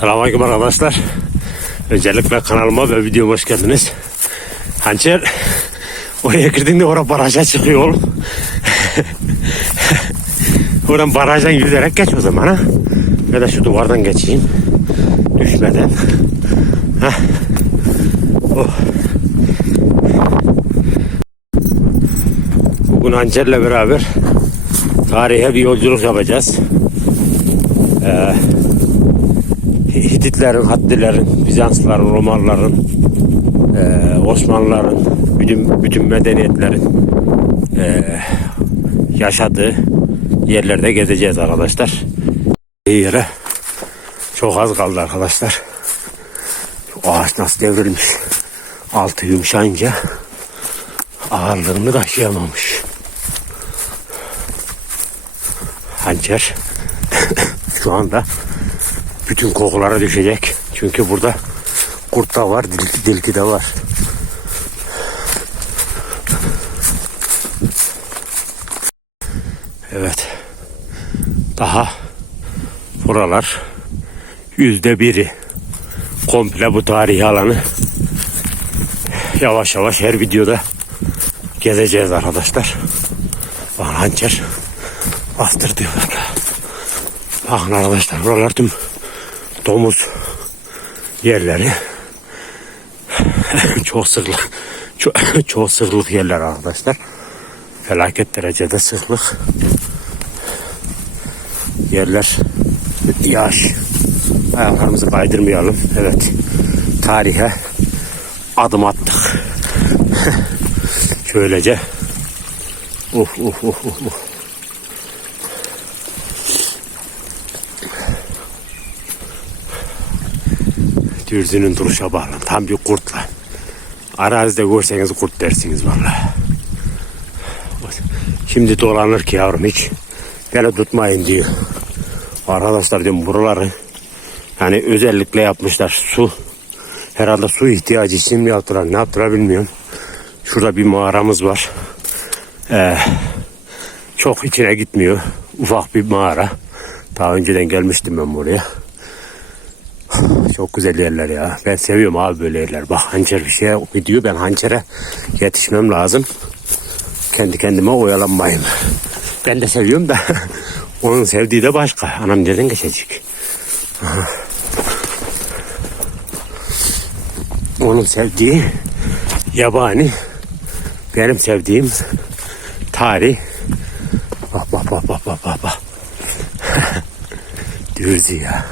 Selamünaleyküm arkadaşlar. Öncelikle kanalıma ve videoma hoş geldiniz. Hançer oraya girdiğinde orada baraja çıkıyor oğlum. Oradan barajdan yüzerek geç o zaman ha. Ya da şu duvardan geçeyim. Düşmeden. Heh. Oh. Bugün Hançer'le beraber tarihe bir yolculuk yapacağız. Ee, Hititlerin, Hattilerin, Bizansların, Romalıların, e, Osmanlıların, bütün, bütün medeniyetlerin e, yaşadığı yerlerde gezeceğiz arkadaşlar. İyi yere çok az kaldı arkadaşlar. Şu ağaç nasıl devrilmiş. Altı yumuşayınca ağırlığını taşıyamamış. Hançer şu anda bütün kokulara düşecek. Çünkü burada kurt da var, dil- tilki de var. Evet. Daha buralar yüzde biri komple bu tarihi alanı yavaş yavaş her videoda gezeceğiz arkadaşlar. Bakın hançer bastır diyorlar. Bakın arkadaşlar buralar tüm domuz yerleri. Çok sıklık çok, çok sıklık yerler arkadaşlar. Felaket derecede sıklık yerler. Yaş ayaklarımızı kaydırmayalım. Evet tarihe adım attık. Şöylece. Uf uf uf uf uf. Dürzünün duruşa bağlı. Tam bir kurt lan. Arazide görseniz kurt dersiniz vallahi. Şimdi dolanır ki yavrum hiç. Beni tutmayın diyor. Arkadaşlar diyorum buraları yani özellikle yapmışlar su. Herhalde su ihtiyacı için mi yaptılar ne yaptılar bilmiyorum. Şurada bir mağaramız var. Ee, çok içine gitmiyor. Ufak bir mağara. Daha önceden gelmiştim ben buraya. Çok güzel yerler ya. Ben seviyorum abi böyle yerler. Bak hançer bir şeye gidiyor. Ben hançere yetişmem lazım. Kendi kendime oyalanmayayım. Ben de seviyorum da onun sevdiği de başka. Anam nereden geçecek? Onun sevdiği yabani. Benim sevdiğim tarih. Bak bak bak bak bak. bak. Dürdü ya.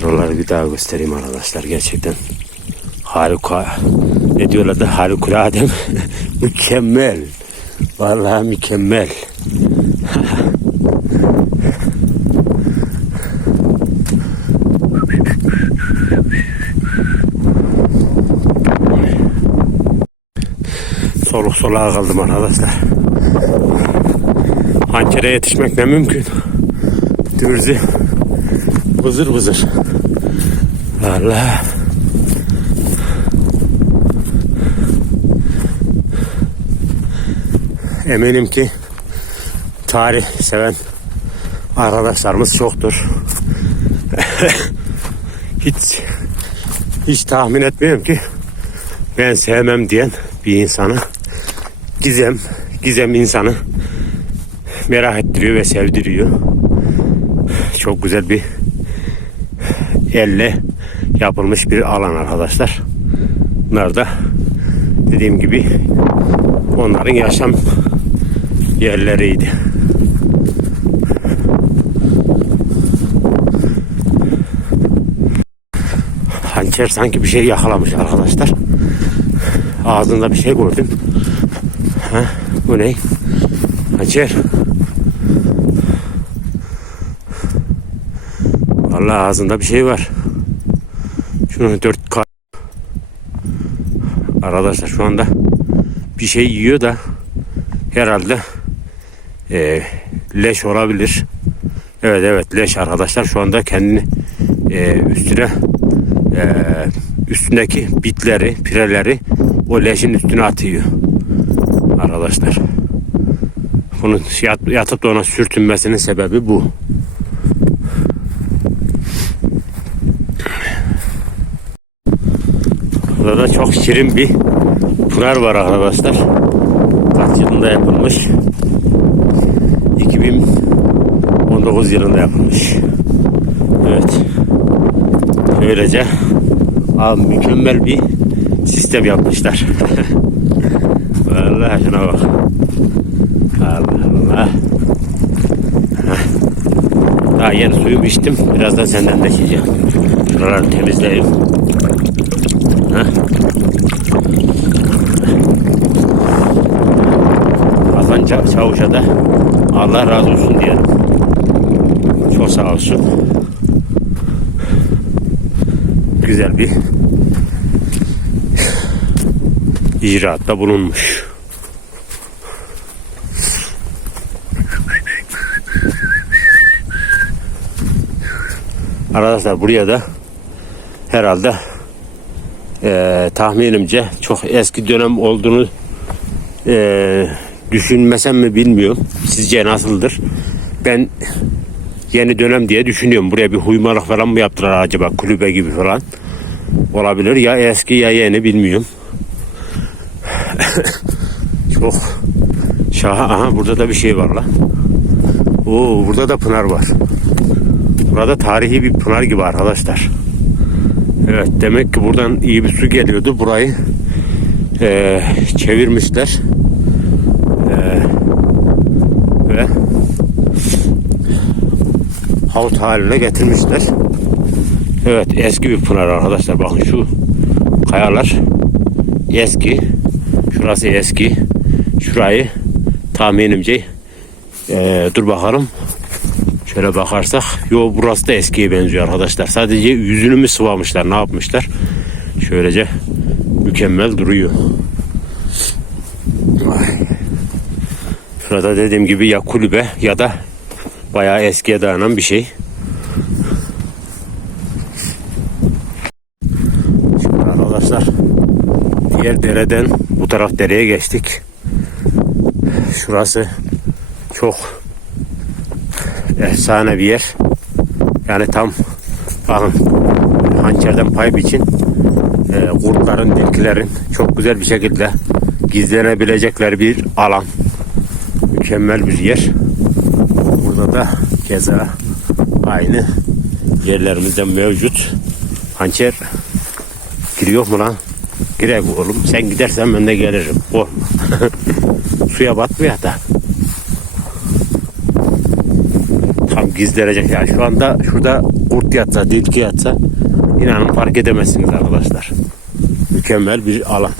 Şuraları bir daha göstereyim arkadaşlar gerçekten harika. Ne diyorlar da harikulade? Mükemmel. Vallahi mükemmel. Soluk soluğa kaldım arkadaşlar. Hançere yetişmek ne mümkün? Dürzü Vızır vızır. Allah. Eminim ki tarih seven arkadaşlarımız çoktur. hiç hiç tahmin etmiyorum ki ben sevmem diyen bir insanı gizem gizem insanı merak ettiriyor ve sevdiriyor. Çok güzel bir elle yapılmış bir alan arkadaşlar. Bunlar da dediğim gibi onların yaşam yerleriydi. Hançer sanki bir şey yakalamış arkadaşlar. Ağzında bir şey gördüm. Ha, bu ne? Hançer. Vallahi ağzında bir şey var. Şunu dört kar. Arkadaşlar şu anda bir şey yiyor da herhalde e, leş olabilir. Evet evet leş arkadaşlar şu anda kendini e, üstüne e, üstündeki bitleri, pireleri o leşin üstüne atıyor. Arkadaşlar. Bunun yat- yatıp da ona sürtünmesinin sebebi bu. Burada da çok şirin bir pınar var arkadaşlar. Kaç yılında yapılmış? 2019 yılında yapılmış. Evet. Böylece abi mükemmel bir sistem yapmışlar. Vallahi şuna bak. Allah Allah. Daha yeni suyumu içtim. Birazdan senden de içeceğim. Şuraları temizleyeyim. Çavuş'a da Allah razı olsun diyelim. Çok sağ olsun. Güzel bir icraatta bulunmuş. Arkadaşlar buraya da herhalde eee, tahminimce çok eski dönem olduğunu eee, düşünmesem mi bilmiyorum. Sizce nasıldır? Ben yeni dönem diye düşünüyorum. Buraya bir huymalık falan mı yaptılar acaba kulübe gibi falan? Olabilir ya eski ya yeni bilmiyorum. çok şaha aha burada da bir şey var lan. Oo burada da pınar var. Burada tarihi bir pınar gibi arkadaşlar. Evet demek ki buradan iyi bir su geliyordu. Burayı eee, çevirmişler. Eee, ve havuz haline getirmişler. Evet eski bir pınar arkadaşlar. Bakın şu kayalar eski. Şurası eski. Şurayı tahminimce eee, dur bakalım. Şöyle bakarsak yo burası da eskiye benziyor arkadaşlar. Sadece yüzünü mü sıvamışlar ne yapmışlar? Şöylece mükemmel duruyor. Şurada dediğim gibi ya kulübe ya da bayağı eskiye dayanan bir şey. Şimdi arkadaşlar diğer dereden bu taraf dereye geçtik. Şurası çok efsane bir yer. Yani tam bakın hançerden pay için e, kurtların, tilkilerin çok güzel bir şekilde gizlenebilecekleri bir alan. Mükemmel bir yer. Da keza aynı yerlerimizde mevcut. Hançer giriyor mu lan? Girek oğlum. Sen gidersen ben de gelirim. Korkma. Suya batmıyor da. tam gizlenecek yani şu anda şurada kurt yatsa, tilki yatsa inanın fark edemezsiniz arkadaşlar. Mükemmel bir alan.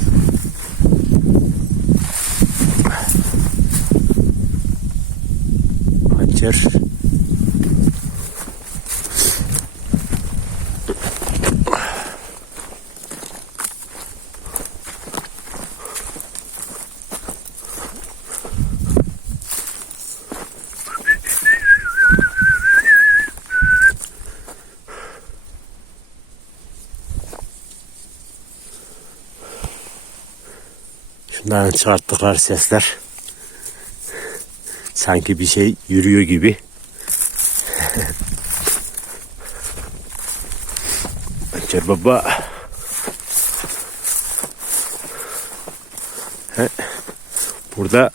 Hançer. Şunların çıkarttıkları sesler sanki bir şey yürüyor gibi. Hançer baba. Burada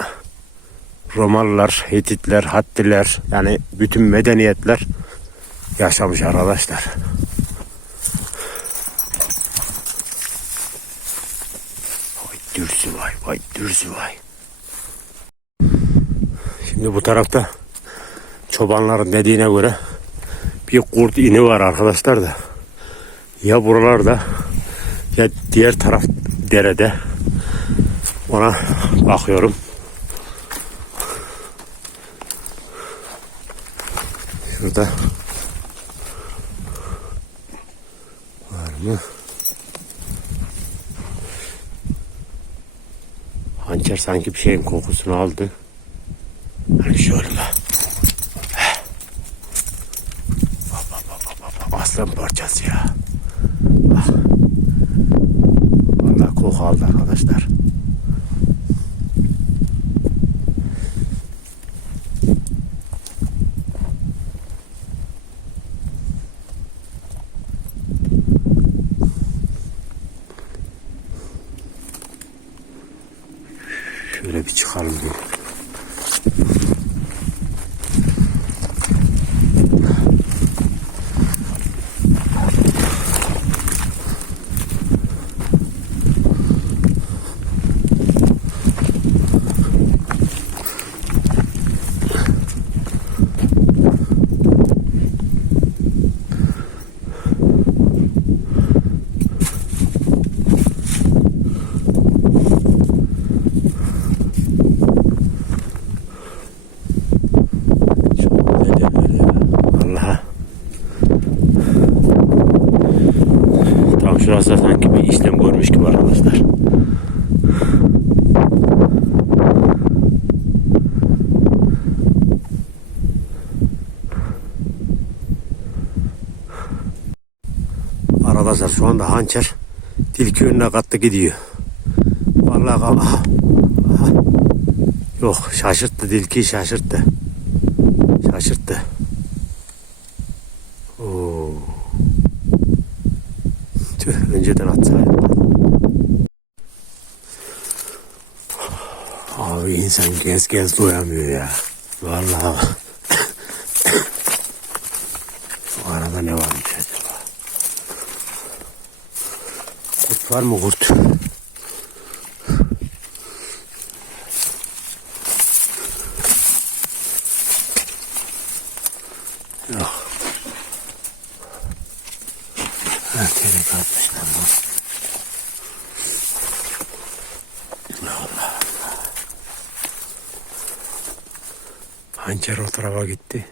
Romalılar, Hititler, Hattiler yani bütün medeniyetler yaşamış arkadaşlar. Vay, vay dürsü vay. Şimdi bu tarafta çobanların dediğine göre bir kurt ini var arkadaşlar da. Ya buralarda ya diğer taraf derede ona bakıyorum. Şurada var mı? Hançer sanki bir şeyin kokusunu aldı. Hani şöyle. Aslan parçası ya. Bak. Vallahi su kaldı arkadaşlar. Şöyle bir çıkalım. diyor. Çok güzel yerler ya. Vallahi. Tam şurası da sanki bir işlem görmüş gibi arkadaşlar. Arkadaşlar şu anda hançer tilki önüne kattı gidiyor. Vallahi aha. Yok şaşırttı tilkiyi şaşırttı. Şaşırttı. Oo. Tüh, önceden atsaydım. Abi insan gez gez doyamıyor ya. Vallahi. Şu arada ne varmış acaba? Kurt var mı kurt? Yok. Ha, telek atmışlar lan. Allah Allah. Hançer o tarafa gitti.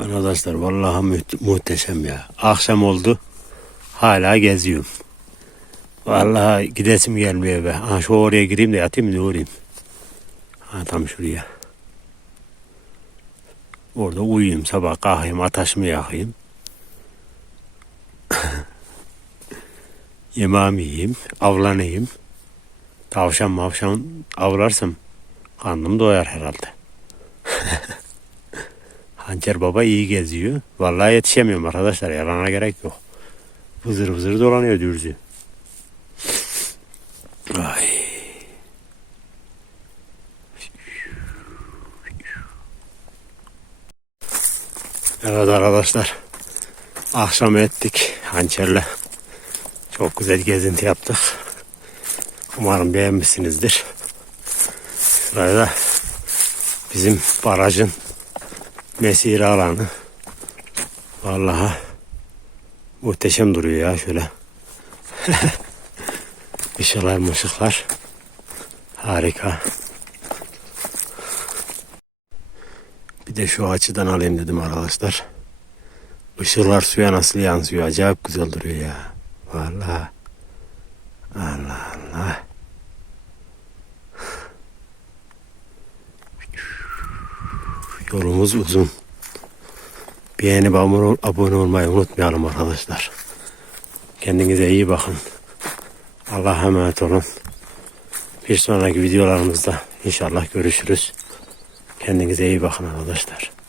Arkadaşlar vallahi muhteşem ya. Akşam oldu. Hala geziyorum. Vallahi gidesim gelmiyor be. Ha şu oraya gireyim de yatayım da uğrayayım. Ha tam şuraya. Orada uyuyayım sabah kalkayım ateşimi yakayım. Yemeğimi yiyeyim, avlanayım. Tavşan mavşan avlarsam karnım doyar herhalde. Hançer baba iyi geziyor. Vallahi yetişemiyorum arkadaşlar. Yalana gerek yok. Vızır vızır dolanıyor dürzü. Ay. Evet arkadaşlar. Akşam ettik hançerle. Çok güzel gezinti yaptık. Umarım beğenmişsinizdir. Da bizim barajın mesire alanı. Vallahi muhteşem duruyor ya şöyle. Işıklar mışıklar. Harika. Bir de şu açıdan alayım dedim arkadaşlar. Işıklar suya nasıl yansıyor. Acayip güzel duruyor ya. Vallahi. Allah. Yolumuz uzun. Beğenip abone olmayı unutmayalım arkadaşlar. Kendinize iyi bakın. Allah'a emanet olun. Bir sonraki videolarımızda inşallah görüşürüz. Kendinize iyi bakın arkadaşlar.